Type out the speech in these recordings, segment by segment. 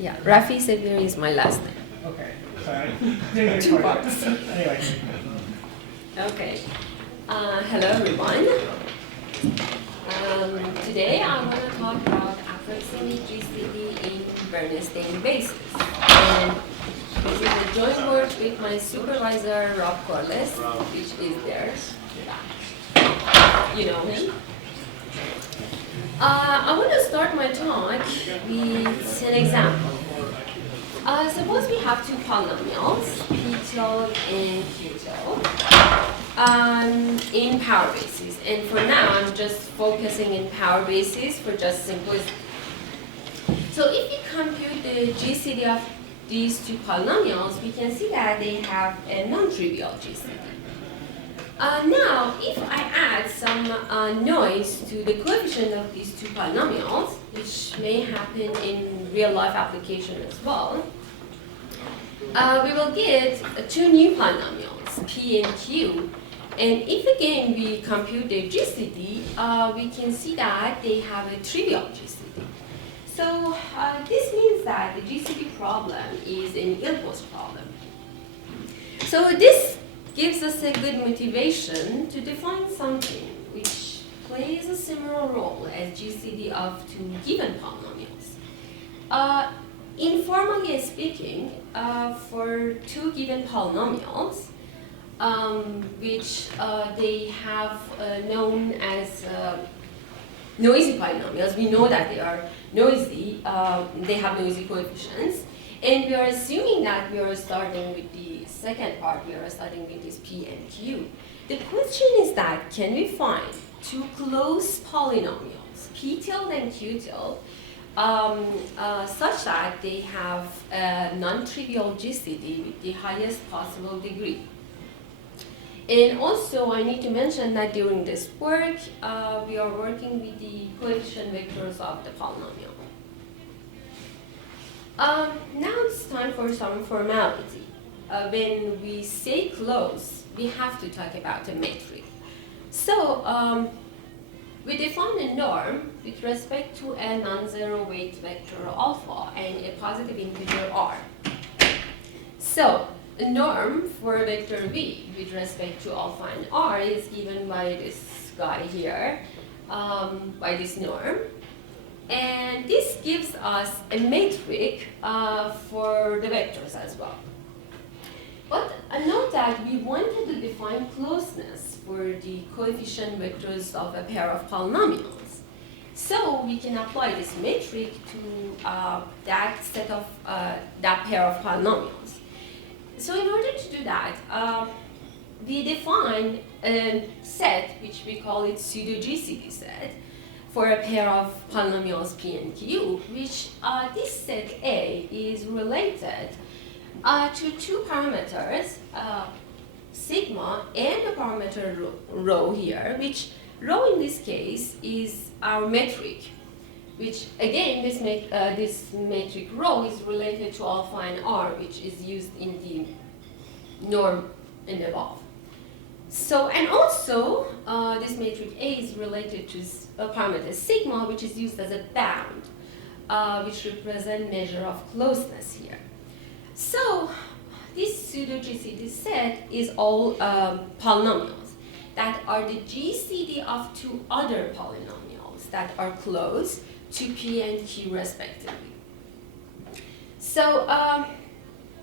Yeah, Rafiee Sevyeri is my last name. Okay, sorry. Two parts. Anyway. Okay. Hello, everyone. Today I want to talk about Approximate GCD in Bernstein basis. And this is a joint work with my supervisor, Corless, which is there. You know him. I want to start my talk with an example. Suppose we have two polynomials, p tilde and q tilde, in power basis. And for now, I'm just focusing in power basis for just simplicity. So if we compute the GCD of these two polynomials, we can see that they have a non-trivial GCD. Now, if I add some noise to the coefficient of these two polynomials, which may happen in real-life application as well, we will get two new polynomials, p and q. And if again we compute their GCD, we can see that they have a trivial GCD. So this means that the GCD problem is an ill-posed problem. So this gives us a good motivation to define something which plays a similar role as GCD of two given polynomials. Informally speaking, for two given polynomials, which they have known as noisy polynomials, we know that they are noisy, they have noisy coefficients, and we are assuming that we are starting with the second part, we are starting with this p and q. The question is that, can we find two close polynomials, p tilde and q tilde, such that they have a non-trivial GCD with the highest possible degree? And also, I need to mention that during this work, we are working with the coefficient vectors of the polynomial. Now it's time for some formality. When we say close, we have to talk about a metric. So we define a norm with respect to a non-zero weight vector alpha and a positive integer r. So a norm for vector v with respect to alpha and r is given by this guy here, by this norm. And this gives us a metric for the vectors as well. But note that we wanted to define closeness for the coefficient vectors of a pair of polynomials. So we can apply this metric to that set of that pair of polynomials. So in order to do that, we define a set which we call it pseudo-GCD set for a pair of polynomials p and q, which this set A is related to two parameters, sigma and the parameter rho here, which rho in this case is our metric, which again this metric rho is related to alpha and r, which is used in the norm and above. So, and also this metric A is related to a parameter sigma, which is used as a bound, which represents measure of closeness here. So this pseudo-GCD set is all polynomials that are the GCD of two other polynomials that are close to p and q respectively. So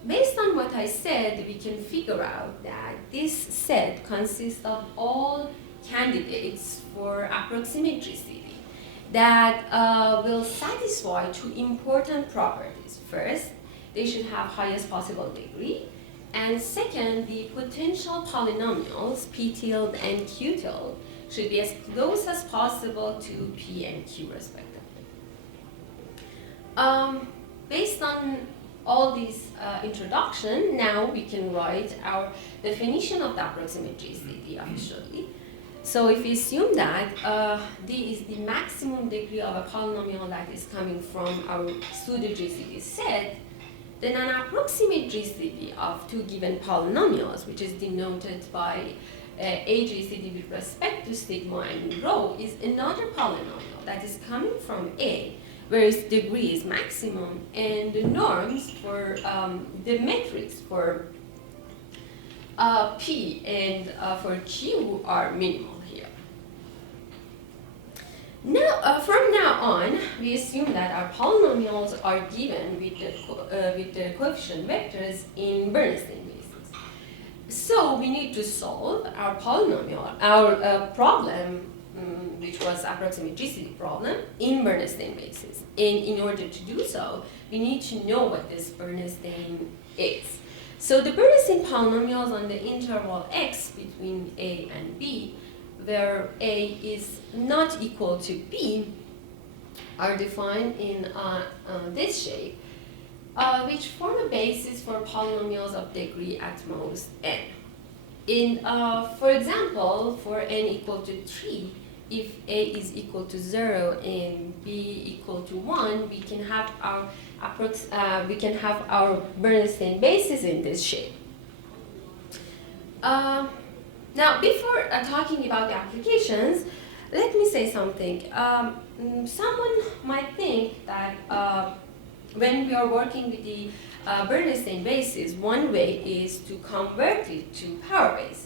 based on what I said, we can figure out that this set consists of all candidates for approximate GCD that will satisfy two important properties. First, they should have highest possible degree, and second, the potential polynomials p tilde and q tilde should be as close as possible to p and q respectively. Based on all these introduction, now we can write our definition of the approximate GCD officially. So if we assume that D is the maximum degree of a polynomial that is coming from our pseudo-GCD set, then an approximate GCD of two given polynomials, which is denoted by a GCD with respect to sigma and rho, is another polynomial that is coming from A where its degree is maximum, and the norms for the metrics for P and for Q are minimal here. Now, from now on, we assume that our polynomials are given with the coefficient vectors in Bernstein basis. So we need to solve our polynomial, our problem, which was approximate GCD problem, in Bernstein basis. And in order to do so, we need to know what this Bernstein is. So the Bernstein polynomials on the interval x between a and b, where a is not equal to b, are defined in this shape, which form a basis for polynomials of degree at most n. For example, for n equal to 3, if a is equal to 0 and b equal to 1, we can have our Bernstein basis in this shape. Now, before talking about the applications, let me say something. Someone might think that when we are working with the Bernstein basis, one way is to convert it to power basis.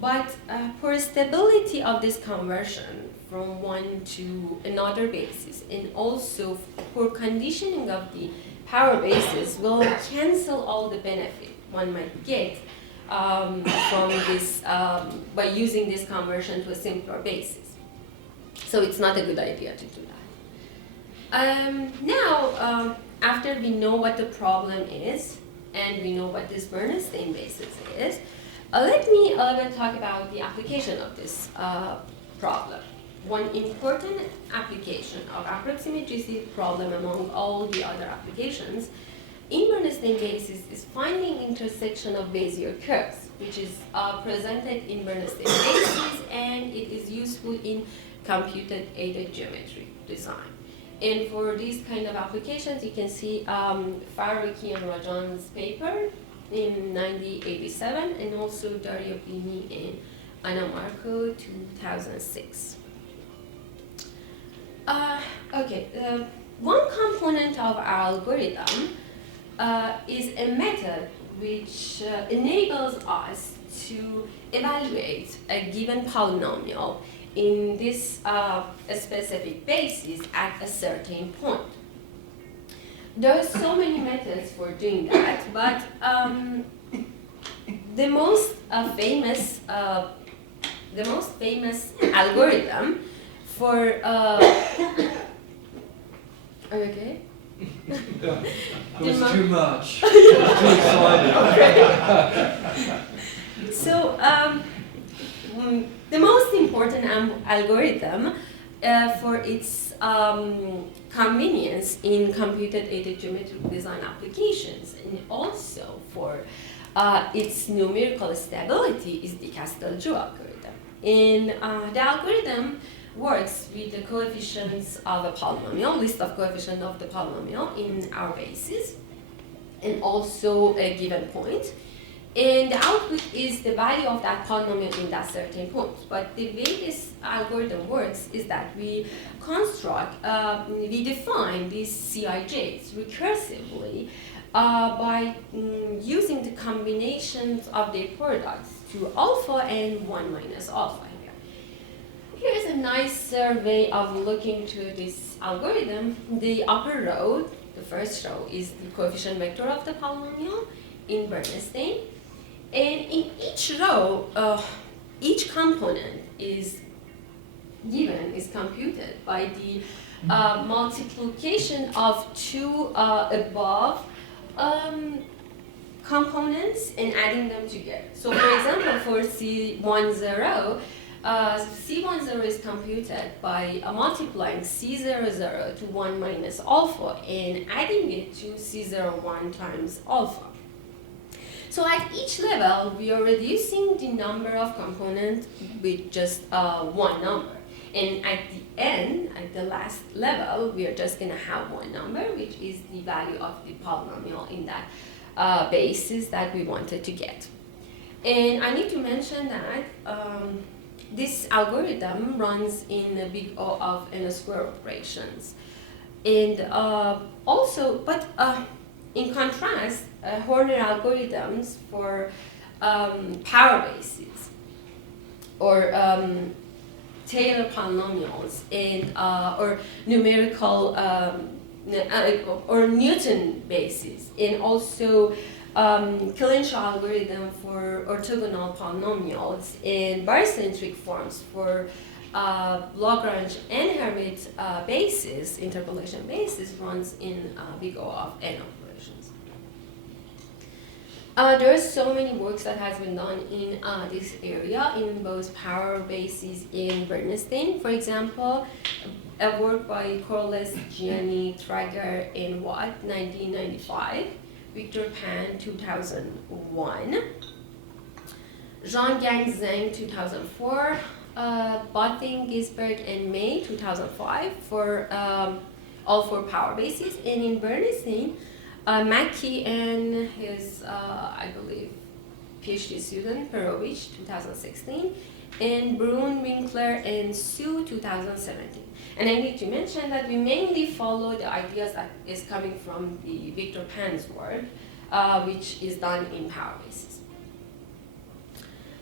But for stability of this conversion from one to another basis, and also for conditioning of the power basis, will cancel all the benefit one might get from this by using this conversion to a simpler basis. So it's not a good idea to do that. Now, after we know what the problem is and we know what this Bernstein basis is, let me talk about the application of this problem. One important application of approximate GCD problem among all the other applications in Bernstein basis is finding intersection of Bezier curves, which is presented in Bernstein basis, and it is useful in computed-aided geometry design. And for these kind of applications, you can see Rafiee and Rajan's paper in 1987, and also Dario Bini and Anna Marco 2006. One component of our algorithm is a method which enables us to evaluate a given polynomial in this specific basis at a certain point. There are so many methods for doing that, but the most famous algorithm for are you okay? Yeah, it was too much. Too excited. So the most important algorithm for its convenience in computed-aided geometric design applications, and also for its numerical stability, is the Casteljau algorithm. And the algorithm works with the coefficients of a polynomial, list of coefficients of the polynomial in our basis, and also a given point. And the output is the value of that polynomial in that certain point. But the way this algorithm works is that we define these CIJs recursively by using the combinations of their products to alpha and 1 minus alpha here. Here's a nice survey of looking to this algorithm. The upper row, the first row, is the coefficient vector of the polynomial in Bernstein. And in each row, each component is computed by the multiplication of two above components and adding them together. So for example, for C10, C10 is computed by multiplying C00 to 1 minus alpha and adding it to C01 times alpha. So at each level, we are reducing the number of components with just one number. And at the end, at the last level, we are just going to have one number, which is the value of the polynomial in that basis that we wanted to get. And I need to mention that this algorithm runs in a big O of n square operations. And also, but in contrast, Horner algorithms for power bases or Taylor polynomials and or numerical or Newton bases, and also Casteljau algorithm for orthogonal polynomials and barycentric forms for Lagrange and Hermite basis, interpolation basis, runs in big O of n operations. There are so many works that has been done in this area in both power bases and Bernstein. For example, a work by Corless, Gianni, Traeger, and Watt, 1995. Victor Pan, 2001. Jean-Gang Zhang, 2004. Bothing, Gisberg, and May, 2005, for all four power bases. And in Bernstein, Mackey and his, I believe, PhD student, Perovich, 2016, and Brun, Winkler, and Su, 2017. And I need to mention that we mainly follow the ideas that is coming from the Victor Pan's work, which is done in power bases.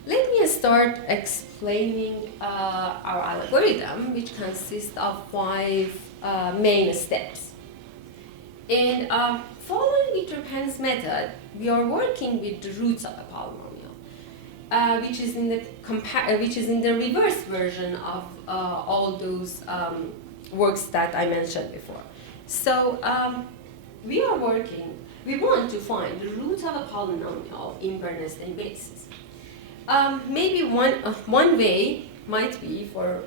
Let me start explaining our algorithm, which consists of 5 main steps. And following Victor Pan's method, we are working with the roots of a polynomial, which is in the reverse version of all those works that I mentioned before. So we want to find the root of a polynomial in Bernstein basis. Maybe one way might be for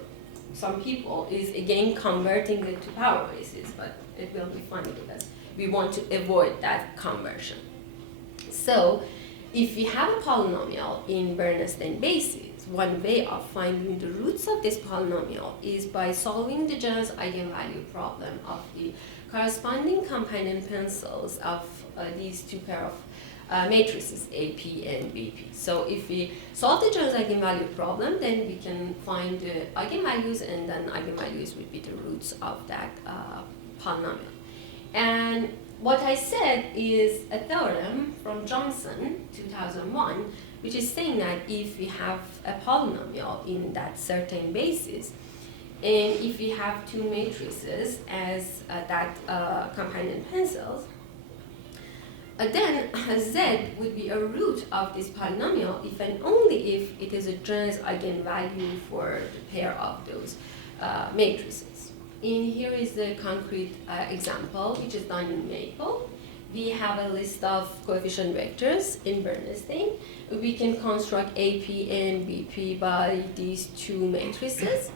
some people is again converting it to power bases, but it will be funny because we want to avoid that conversion. So if we have a polynomial in Bernstein basis, one way of finding the roots of this polynomial is by solving the Jones eigenvalue problem of the corresponding companion pencils of these two pair of matrices AP and BP. So if we solve the Jones eigenvalue problem, then we can find the eigenvalues, and then eigenvalues would be the roots of that polynomial. And what I said is a theorem from Johnson, 2001, which is saying that if we have a polynomial in that certain basis, and if we have two matrices as that companion pencils, then Z would be a root of this polynomial if and only if it is a Jones eigenvalue for the pair of those matrices. And here is the concrete example, which is done in Maple. We have a list of coefficient vectors in Bernstein. We can construct AP and BP by these two matrices.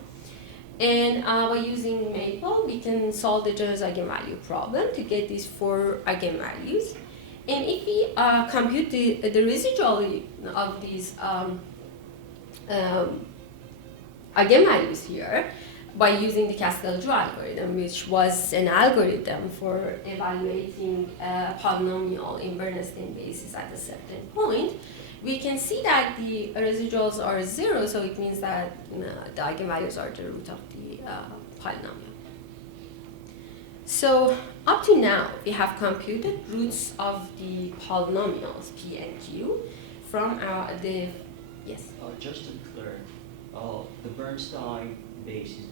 And by using Maple, we can solve the Jones eigenvalue problem to get these 4 eigenvalues. And if we compute the residual of these eigenvalues here by using the Casteljau algorithm, which was an algorithm for evaluating a polynomial in Bernstein basis at a certain point, we can see that the residuals are 0, so it means that the eigenvalues are the root of the polynomial. So up to now, we have computed roots of the polynomials P and Q from yes? Just to be clear, the Bernstein basis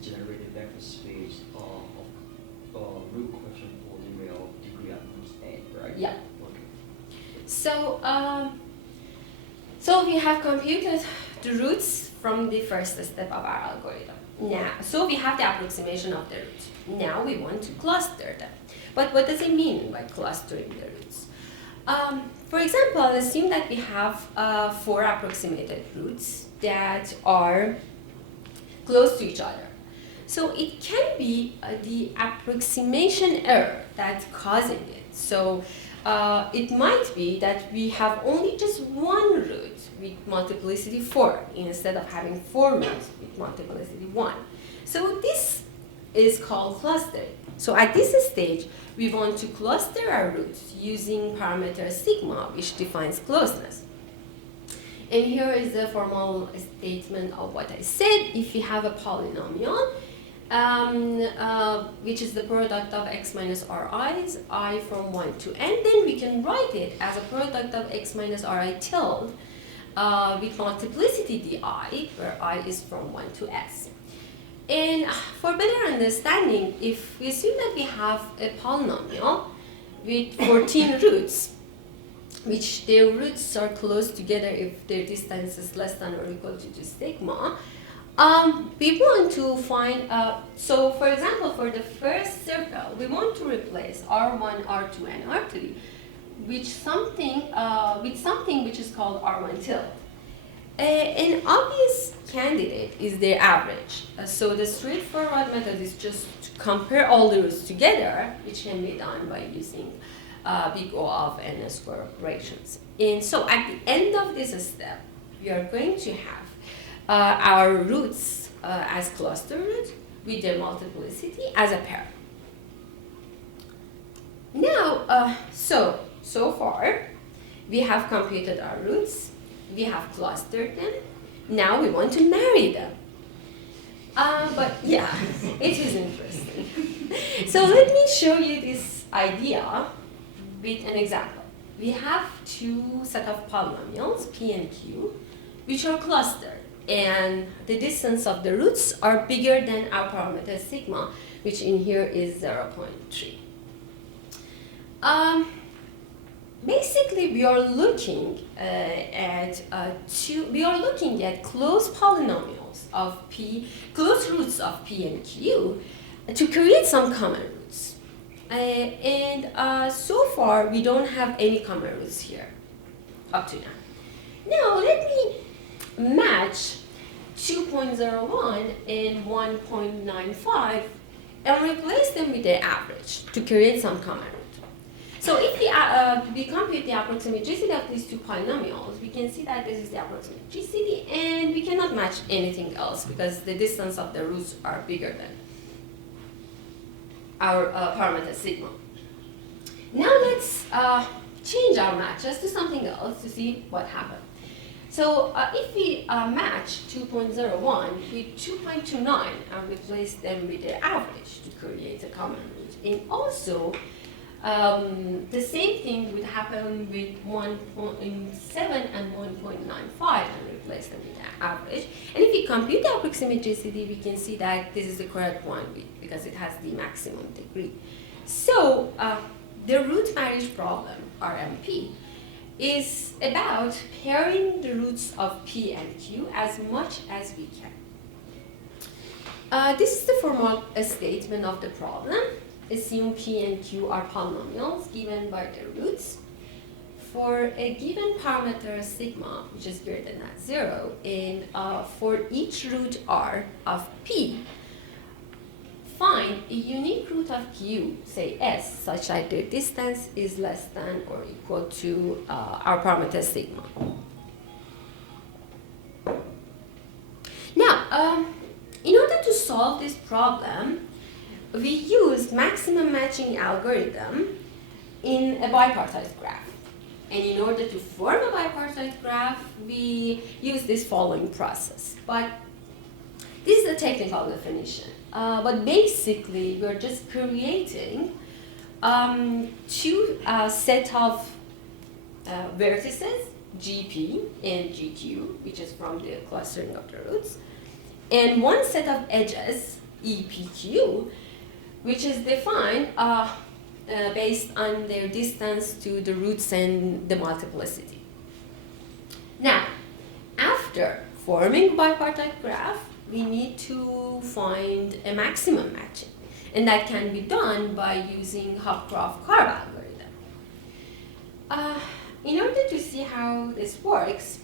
generated vector space of root question polynomial degree at minus n, right? Yeah. Okay. So, so we have computed the roots from the first step of our algorithm. Now, so we have the approximation of the roots. Now we want to cluster them. But what does it mean by clustering the roots? For example, assume that we have 4 approximated roots that are close to each other. So it can be the approximation error that's causing it. So it might be that we have only just one root with multiplicity 4 instead of having 4 roots with multiplicity 1. So this is called clustering. So at this stage, we want to cluster our roots using parameter sigma, which defines closeness. And here is the formal statement of what I said. If we have a polynomial, which is the product of x minus ri's, I from 1 to n. Then we can write it as a product of x minus ri tilde with multiplicity di, where I is from 1 to s. And for better understanding, if we assume that we have a polynomial with 14 roots, which their roots are close together if their distance is less than or equal to 2 sigma, we want to find, so for example, for the first circle, we want to replace R1, R2, and R3 with something which is called R1 tilde. An obvious candidate is their average. So the straightforward method is just to compare all the roots together, which can be done by using big O of n square operations. And so at the end of this step, we are going to have our roots as cluster root with their multiplicity as a pair. Now, so far, we have computed our roots, we have clustered them, now we want to marry them. But yeah, it is interesting. So let me show you this idea with an example. We have two set of polynomials, p and q, which are clustered, and the distance of the roots are bigger than our parameter sigma, which in here is 0.3. Basically, we are looking at closed polynomials of p, closed roots of p and q, to create some common roots. So far, we don't have any common roots here up to now. Now, let me match 2.01 and 1.95 and replace them with their average to create some common root. So if we compute the approximate GCD of these two polynomials, we can see that this is the approximate GCD, and we cannot match anything else because the distance of the roots are bigger than our parameter sigma. Now let's change our matches to something else to see what happens. So if we match 2.01 with 2.29 and replace them with their average to create a common root, and also the same thing would happen with 1.7 and 1.95 and replace them with the average. And if we compute the approximate GCD, we can see that this is the correct one because it has the maximum degree. So the root marriage problem, RMP, is about pairing the roots of p and q as much as we can. This is the formal statement of the problem. Assume p and q are polynomials given by their roots. For a given parameter sigma, which is greater than 0, and for each root r of p, find a unique root of q, say s, such that their distance is less than or equal to our parameter sigma. Now, in order to solve this problem, we use maximum matching algorithm in a bipartite graph. And in order to form a bipartite graph, we use this following process. But this is a technical definition. But basically, we're just creating two set of vertices, GP and GQ, which is from the clustering of the roots, and one set of edges, EPQ, which is defined based on their distance to the roots and the multiplicity. Now, after forming bipartite graph, we need to find a maximum matching, and that can be done by using Hopcroft-Karp algorithm. In order to see how this works,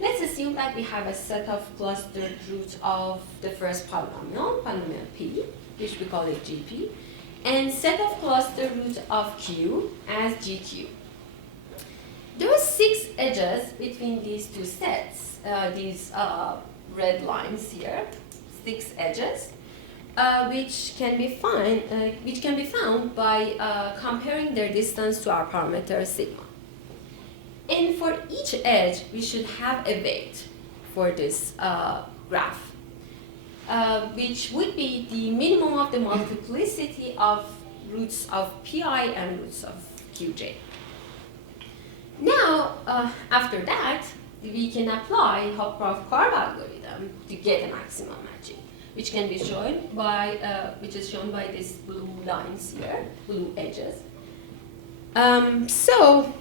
let's assume that we have a set of clustered roots of the first polynomial p, which we call it GP, and set of clustered roots of q as GQ. There are 6 edges between these two sets, these red lines here, 6 edges, which can be found by comparing their distance to our parameter sigma. And for each edge, we should have a weight for this graph. which would be the minimum of the multiplicity of roots of pi and roots of qj. Now, after that, we can apply Hopcroft-Karp algorithm to get a maximum matching, which can be shown by, which is shown by these blue lines here, blue edges. So,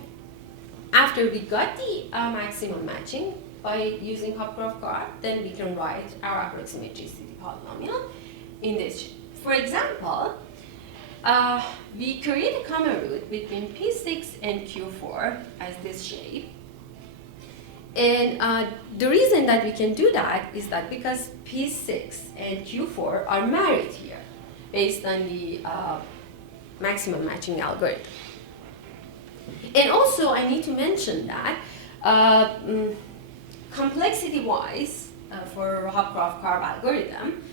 after we got the maximum matching by using Hopcroft-Karp, then we can write our approximate GCD polynomial in this shape. For example, we create a common root between P6 and Q4 as this shape. And the reason that we can do that is that because P6 and Q4 are married here based on the maximum matching algorithm. And also I need to mention that complexity-wise for Hopcroft-Karp algorithm,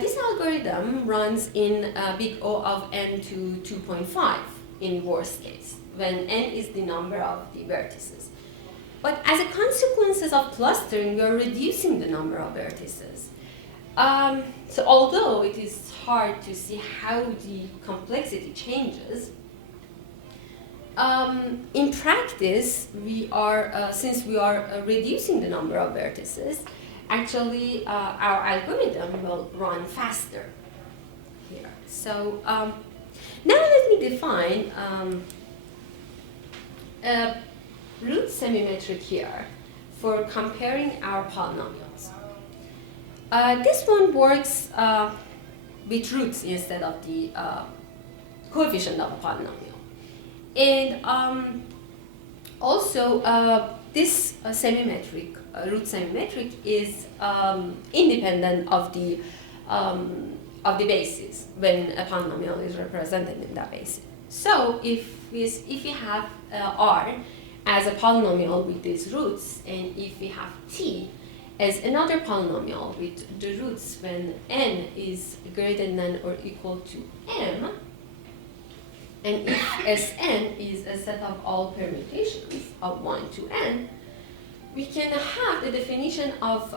this algorithm runs in big O of n to 2.5 in worst case, when n is the number of the vertices. But as a consequence of clustering, we are reducing the number of vertices. So although it is hard to see how the complexity changes, in practice, we are, since we are reducing the number of vertices, actually our algorithm will run faster here. So now let me define root symmetric here for comparing our polynomials. This one works with roots instead of the coefficient of a polynomial. And also this symmetric, root symmetric is independent of the basis when a polynomial is represented in that basis. So if we have R as a polynomial with these roots, and if we have T as another polynomial with the roots when n is greater than or equal to m, and if Sn is a set of all permutations of 1 to n, we can have the definition of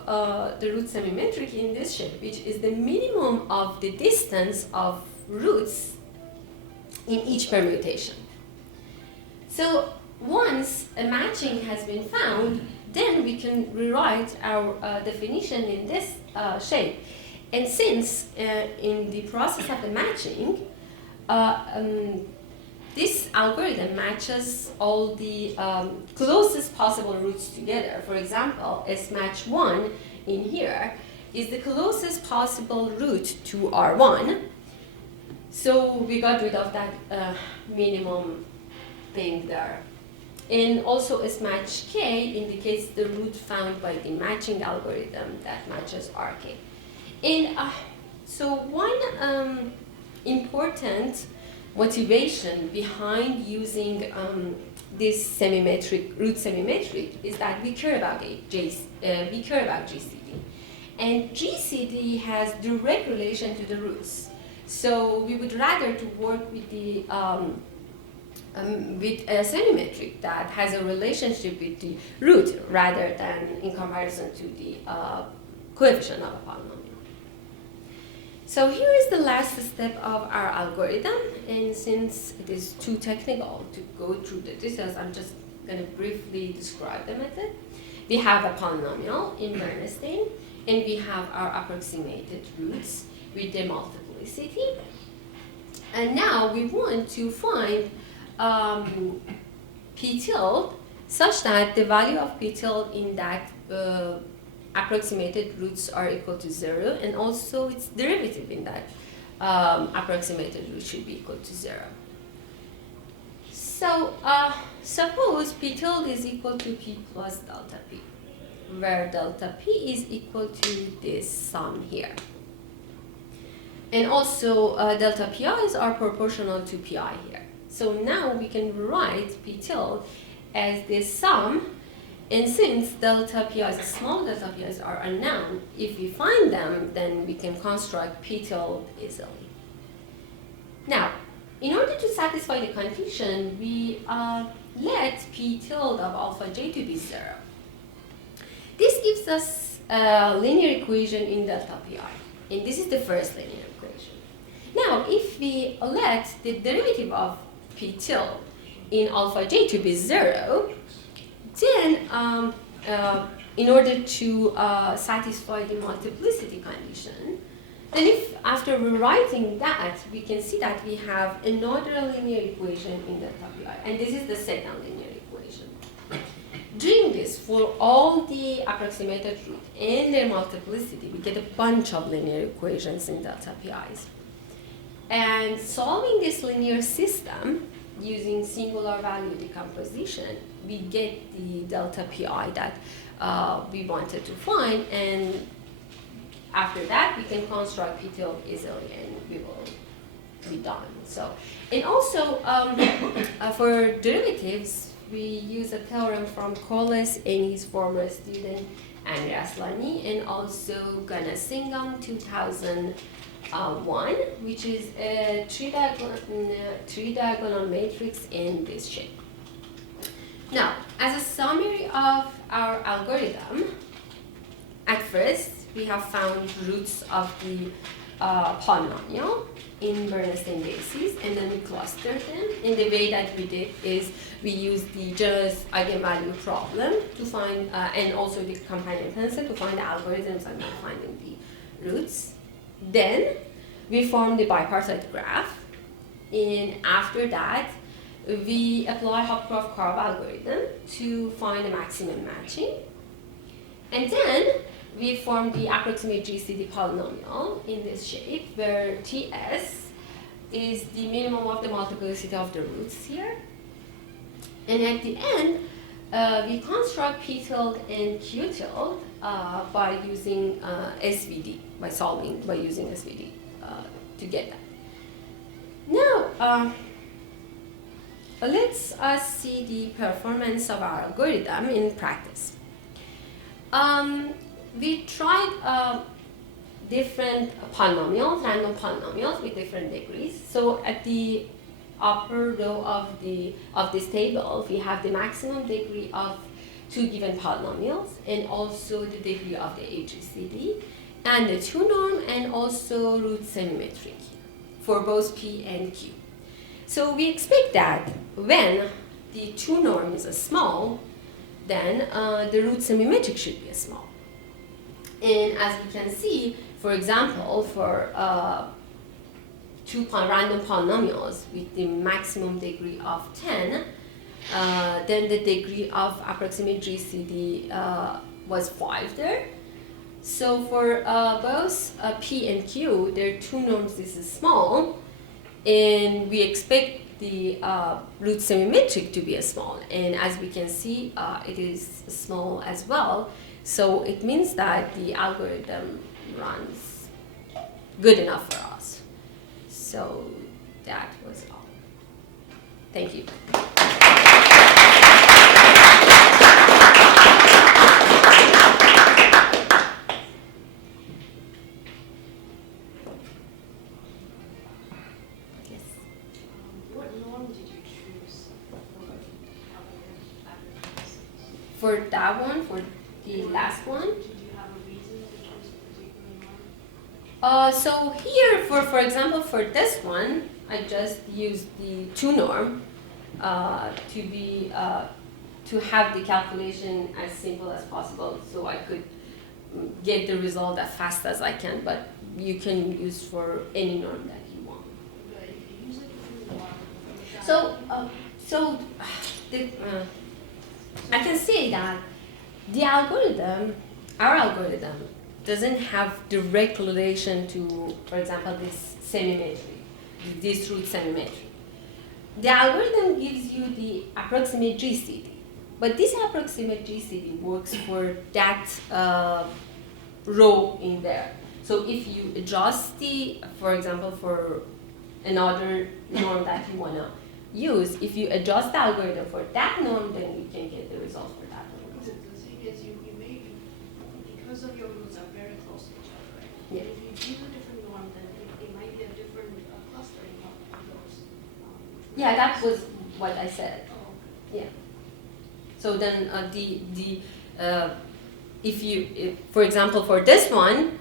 the root symmetric in this shape, which is the minimum of the distance of roots in each permutation. So once a matching has been found, then we can rewrite our definition in this shape. And since in the process of the matching, this algorithm matches all the closest possible roots together. For example, S match 1 in here is the closest possible root to R1. So we got rid of that minimum thing there. And also S match K indicates the root found by the matching algorithm that matches RK. And so one important motivation behind using this symmetric, root symmetric, is that we care about GCD. And GCD has direct relation to the roots. So we would rather to work with the with a symmetric that has a relationship with the root rather than in comparison to the coefficient of a polynomial. So here is the last step of our algorithm, and since it is too technical to go through the details, I'm just going to briefly describe the method. We have a polynomial in Bernstein, and we have our approximated roots with their multiplicity. And now we want to find p tilde such that the value of p tilde in that approximated roots are equal to 0, and also its derivative in that approximated root should be equal to 0. So suppose p tilde is equal to p plus delta p, where delta p is equal to this sum here. And also delta pi's are proportional to pi here. So now we can write p tilde as this sum. And since delta pi's, small delta pi's are unknown, if we find them, then we can construct p tilde easily. Now, in order to satisfy the condition, we let p tilde of alpha j to be 0. This gives us a linear equation in delta pi. And this is the first linear equation. Now, if we let the derivative of p tilde in alpha j to be 0, then in order to satisfy the multiplicity condition, then if after rewriting that, we can see that we have another linear equation in delta pi, and this is the second linear equation. Doing this for all the approximated root and their multiplicity, we get a bunch of linear equations in delta pi's. And solving this linear system using singular value decomposition, we get the delta pi that we wanted to find, and after that we can construct p tilde easily and we will be done. So, and also for derivatives, we use a theorem from Corless and his former student Andreas Leili, and also Ganasingam 2001, which is a three-diagonal matrix in this shape. Now, as a summary of our algorithm, at first we have found roots of the polynomial in Bernstein bases, and then we clustered them. And the way that we did is we used the generous eigenvalue problem to find, and also the companion tensor to find the algorithms and finding the roots. Then we formed the bipartite graph, and after that we apply Hopcroft-Karp algorithm to find a maximum matching. And then we form the approximate GCD polynomial in this shape, where Ts is the minimum of the multiplicity of the roots here. And at the end, we construct p tilde and q tilde by using SVD, by using SVD to get that. Now, let's see the performance of our algorithm in practice. We tried different polynomials, random polynomials with different degrees. So at the upper row of this table, we have the maximum degree of two given polynomials, and also the degree of the GCD, and the two norm, and also root symmetric for both p and q. So we expect that when the two norm is a small, then the root symmetric should be a small. And as we can see, for example, for two random polynomials with the maximum degree of 10, then the degree of approximate GCD was 5 there. So for both p and q, their two norms is small, and we expect the root symmetric to be a small. And as we can see, it is small as well. So it means that the algorithm runs good enough for us. So that was all. Thank you. Yes. What norm did you choose For that one, for the last one. Did you have a reason to choose a particular norm? So here, for example, for this one, I just used the two norm to have the calculation as simple as possible, so I could get the result as fast as I can. But you can use for any norm that you want. But if you use it for norm, I can say that the algorithm, our algorithm, doesn't have direct relation to, for example, this symmetry, this root symmetry. The algorithm gives you the approximate GCD, but this approximate GCD works for that row in there. So if you adjust the, for example, for another norm that you want to use, if you adjust the algorithm for that norm, then you can get the result for that norm. because the thing is, you may, because of your roots are very close to each other, right? Yeah. If you use a different norm, then it might be a different clustering of those. Yeah, that was what I said. Oh, Yeah. So then if for example, for this one,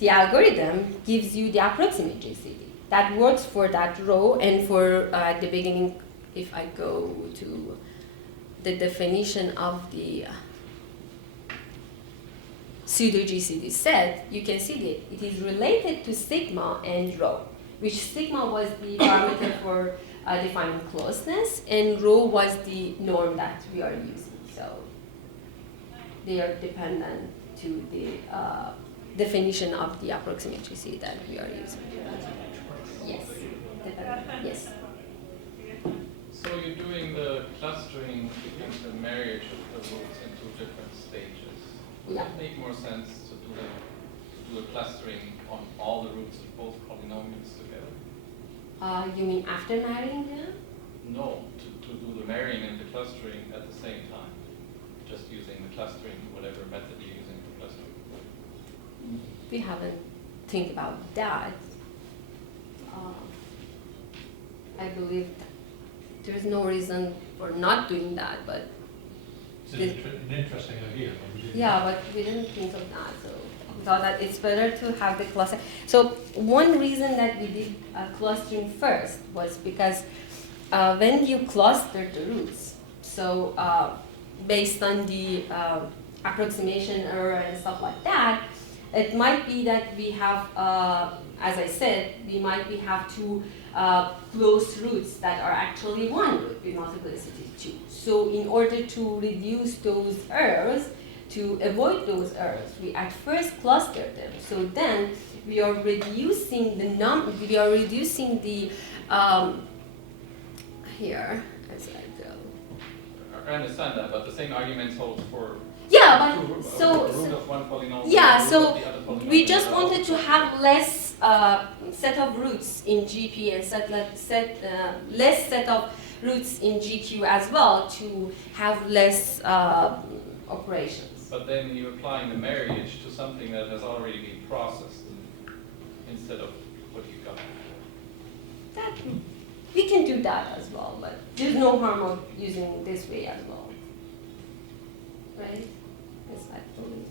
the algorithm gives you the approximate GCD. That works for that row, and for at the beginning, if I go to the definition of the pseudo GCD set, you can see that it is related to sigma and rho, which sigma was the parameter for defining closeness, and rho was the norm that we are using. So they are dependent to the definition of the approximate GCD that we are using. Yes. Yes. So you're doing the clustering and the marriage of the roots in two different stages. Would Yeah. it make more sense to do the clustering on all the roots of both polynomials together? You mean after marrying them? No, to do the marrying and the clustering at the same time. Just using the clustering, whatever method you're using for clustering. We haven't think about that. I believe there's no reason for not doing that, but It's an interesting idea. But we didn't- yeah, but we didn't think of that, so we thought that it's better to have the cluster. So one reason that we did clustering first was because when you cluster the roots, so based on the approximation error and stuff like that, it might be that we have, as I said, we might have two close roots that are actually one root with multiplicity 2. So in order to reduce those errors, to avoid those errors, we at first clustered them. So then we are reducing the here as I go. I understand that, but the same argument holds for Yeah, but the root so of one polynomial. yeah, the root so of the other polynomial we just as well. wanted to have less set of roots in GP and less set of roots in GQ as well to have less operations. But then you're applying the marriage to something that has already been processed instead of what you got before. That we can do that as well, but there's no harm of using this way as well, right? Yes, I believe.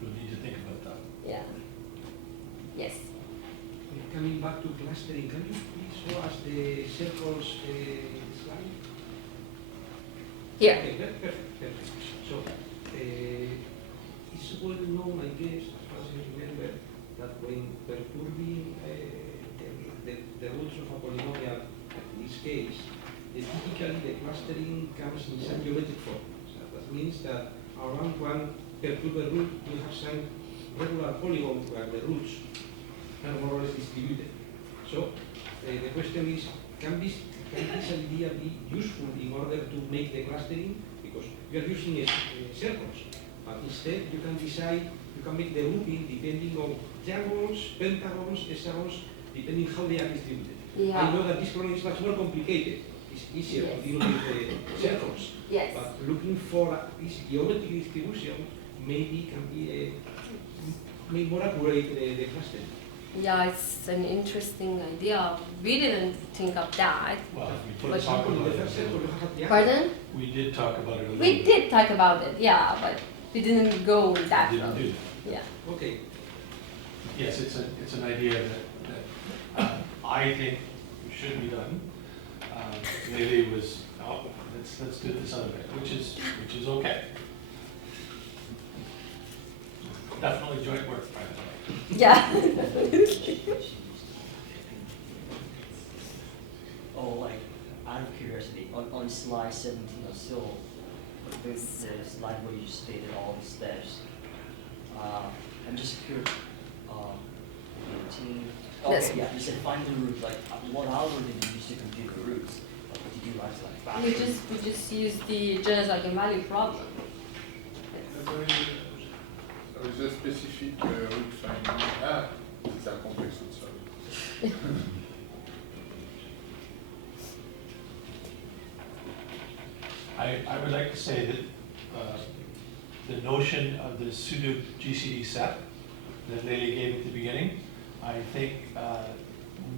We need to think about that. Yeah. Yes. Coming back to clustering, can you please show us the circles slide? Here. Okay, perfect. So, it's well known, I guess, as far as I remember, that when perturbing the roots of a polynomial, in this case, typically the clustering comes in some geometric form. So that means that around one perturbed root, you have some regular polygon where the roots are more or less distributed. So the question is, can this idea be useful in order to make the clustering? Because you are using circles, but instead you can decide, you can make the grouping depending on triangles, pentagons, hexagons, depending how they are distributed. Yeah. I know that this problem is much more complicated. It's easier to deal with the circles. Yes. But looking for this geometric distribution maybe can be make more accurate the clustering. Yeah, it's an interesting idea. We didn't think of that. Well, we For did talk example, in about the it. first circle you have a triangle. Pardon? We did talk about it a little We bit. did talk about it, yeah, but we didn't go that Didn't road. do that. Yeah. Okay. Yes, it's an idea that I think should be done. Leili was, oh, let's do it this other way, which is okay. Definitely joint work, by the way. Yeah. Oh, like, out of curiosity, on slide 17 or so, the slide where you stated all the steps, I'm just curious, 18, Yes. okay, yeah, you said find the root, like, what algorithm did you use to compute the roots? Like, what did you write, like, we just use the general eigenvalue problem. The specific root finding. C'est un complexe root solving. I would like to say that the notion of the pseudo GCD set that Leili gave at the beginning, I think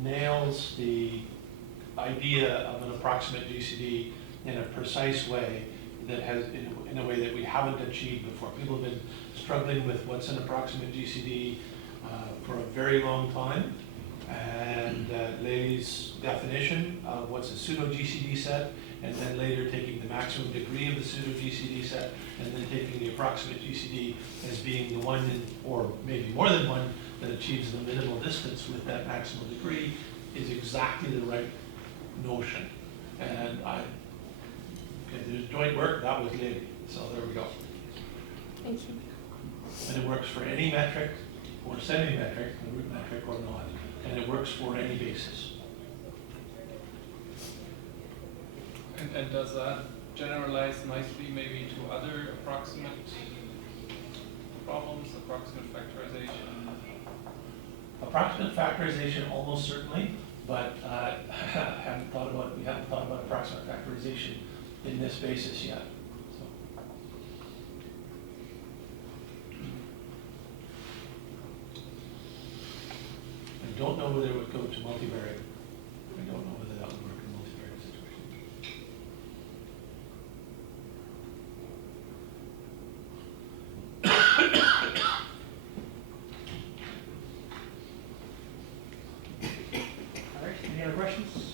nails the idea of an approximate GCD in a precise way that has, in a way that we haven't achieved before. People have been struggling with what's an approximate GCD for a very long time. And Leili's definition of what's a pseudo GCD set, and then later taking the maximum degree of the pseudo GCD set, and then taking the approximate GCD as being the one, or maybe more than one, that achieves the minimal distance with that maximal degree is exactly the right notion. And there's joint work, that was Leili, so there we go. Thank you. And it works for any metric, or semi-metric, a root metric or not, and it works for any basis. And does that generalize nicely maybe to other approximate problems, approximate factorization? Approximate factorization almost certainly, but we haven't thought about approximate factorization in this basis yet. So. I don't know whether it would go to multivariate. I don't know whether that would work in multivariate situations. All right, any other questions?